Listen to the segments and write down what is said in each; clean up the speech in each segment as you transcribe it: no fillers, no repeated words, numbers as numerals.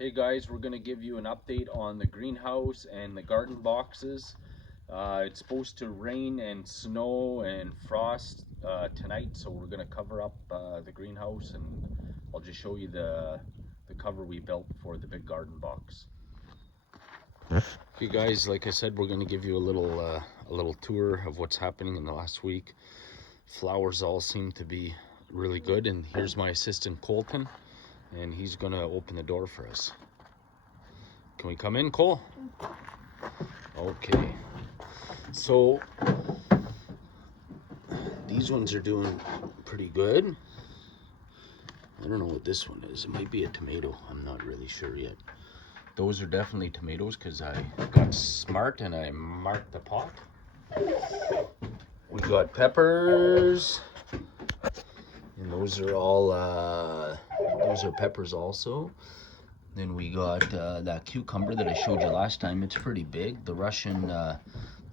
Hey guys, we're going to give you an update on the greenhouse and the garden boxes. It's supposed to rain and snow and frost tonight, so we're going to cover up the greenhouse, and I'll just show you the cover we built for the big garden box. Okay guys, like I said, we're going to give you a little tour of what's happening in the last week. Flowers all seem to be really good, and here's my assistant Colton, and he's going to open the door for us. Can we come in, Cole? Okay. So these ones are doing pretty good. I don't know what this one is. It might be a tomato. I'm not really sure yet. Those are definitely tomatoes because I got smart and I marked the pot. We got peppers. And those are all, those are peppers also. Then we got that cucumber that I showed you last time. It's pretty big. The Russian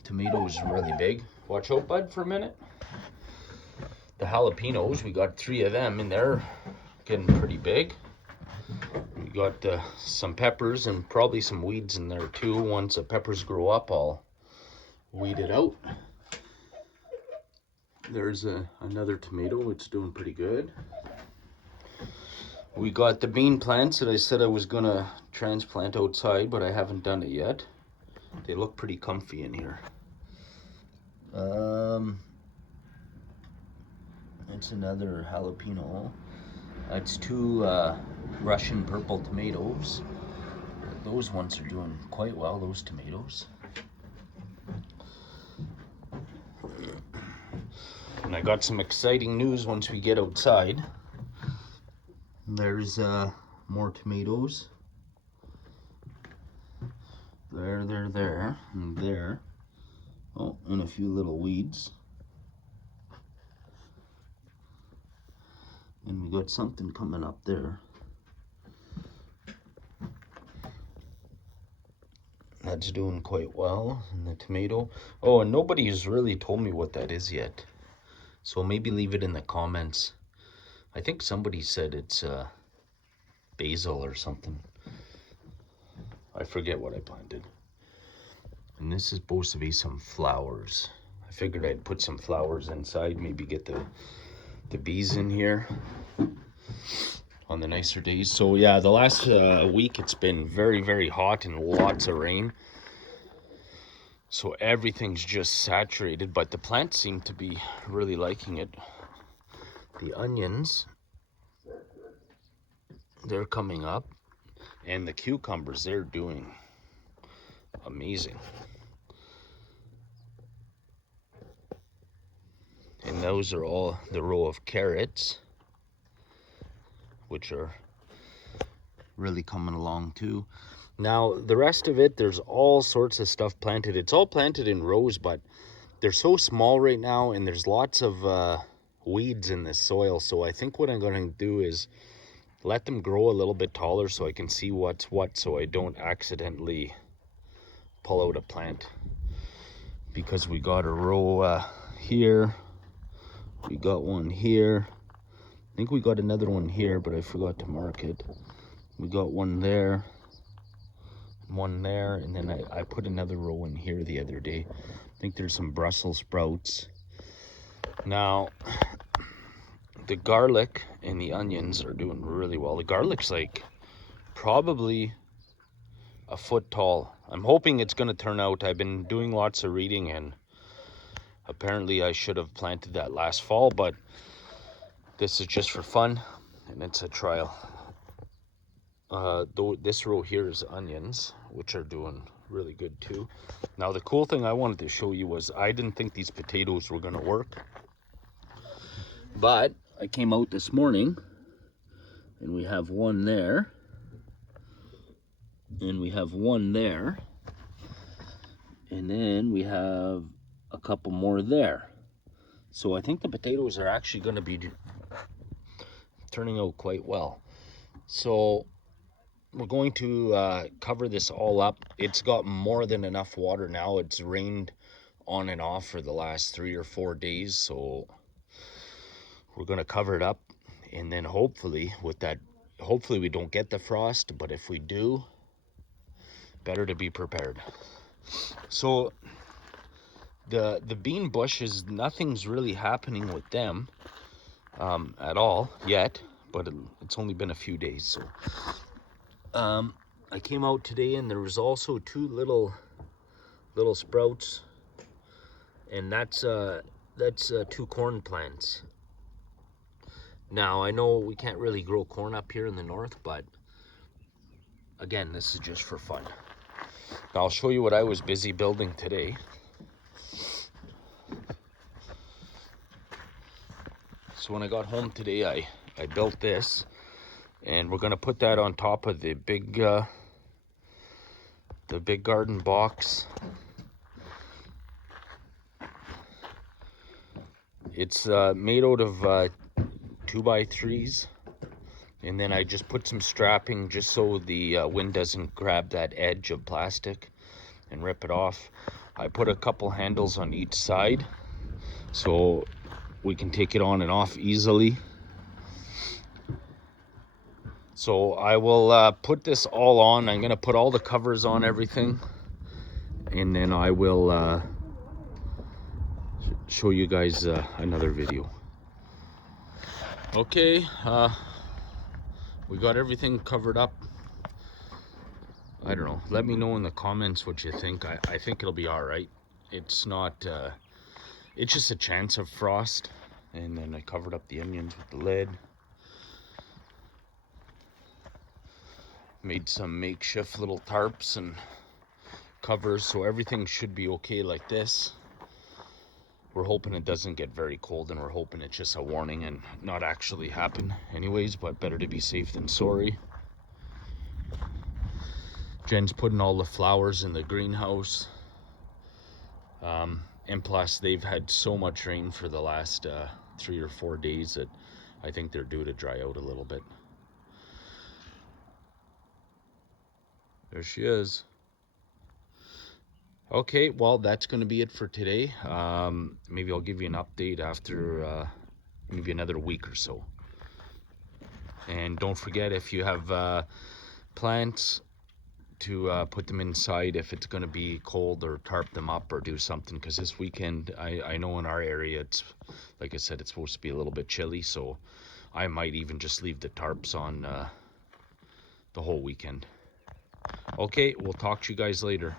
tomato is really big. Watch out, bud, for a minute. The jalapenos, we got 3 of them, and they're getting pretty big. We got some peppers and probably some weeds in there too. Once the peppers grow up, I'll weed it out. There's another tomato. It's doing pretty good. We got the bean plants that I said I was gonna transplant outside, but I haven't done it yet. They look pretty comfy in here. It's another jalapeno. That's 2 Russian purple tomatoes. Those ones are doing quite well, those tomatoes. And I got some exciting news once we get outside. There's more tomatoes. There, and there. Oh, and a few little weeds. And we got something coming up there. That's doing quite well. And the tomato. Oh, and nobody's really told me what that is yet. So maybe leave it in the comments. I think somebody said it's basil or something. I forget what I planted. And this is supposed to be some flowers. I figured I'd put some flowers inside, maybe get the bees in here on the nicer days. So yeah, the last week it's been very, very hot and lots of rain. So everything's just saturated, but the plants seem to be really liking it. The onions, they're coming up, and the cucumbers, they're doing amazing. And those are all the row of carrots, which are really coming along too. Now the rest of it, there's all sorts of stuff planted. It's all planted in rows, but they're so small right now, and there's lots of weeds in this soil. So I think what I'm going to do is let them grow a little bit taller so I can see what's what, so I don't accidentally pull out a plant. Because we got a row here, we got one here, I think we got another one here, but I forgot to mark it. We got one there, and then I put another row in here the other day. I think there's some Brussels sprouts. Now the garlic and the onions are doing really well. The garlic's like probably a foot tall. I'm hoping it's going to turn out. I've been doing lots of reading, and apparently I should have planted that last fall, but this is just for fun, and it's a trial. This row here is onions, which are doing really good too. Now the cool thing I wanted to show you was I didn't think these potatoes were going to work, but I came out this morning and we have one there, and we have one there, and then we have a couple more there. So I think the potatoes are actually going to be turning out quite well. So we're going to cover this all up. It's got more than enough water now. It's rained on and off for the last 3 or 4 days, so we're going to cover it up, and then hopefully with that hopefully we don't get the frost, but if we do, better to be prepared. So the bean bushes, nothing's really happening with them at all yet, but it's only been a few days. So I came out today and there was also two little sprouts, and that's two corn plants. Now I know we can't really grow corn up here in the north, but again, this is just for fun. Now I'll show you what I was busy building today. So when I got home today, I built this, and we're gonna put that on top of the big garden box. It's made out of 2x3s, and then I just put some strapping just so the wind doesn't grab that edge of plastic and rip it off. I put a couple handles on each side so we can take it on and off easily. So I will put this all on. I'm gonna put all the covers on everything, and then I will show you guys another video. Okay, we got everything covered up. I don't know, let me know in the comments what you think. I think it'll be all right. It's not it's just a chance of frost. And then I covered up the onions with the lid, made some makeshift little tarps and covers, so everything should be okay like this. We're hoping it doesn't get very cold, and we're hoping it's just a warning and not actually happen anyways, but better to be safe than sorry. Jen's putting all the flowers in the greenhouse. And plus, they've had so much rain for the last 3 or 4 days that I think they're due to dry out a little bit. There she is. Okay, well, that's going to be it for today. Maybe I'll give you an update after maybe another week or so. And don't forget, if you have plants, to put them inside if it's going to be cold, or tarp them up or do something, because this weekend I know in our area, it's like I said, it's supposed to be a little bit chilly, so I might even just leave the tarps on the whole weekend. Okay, we'll talk to you guys later.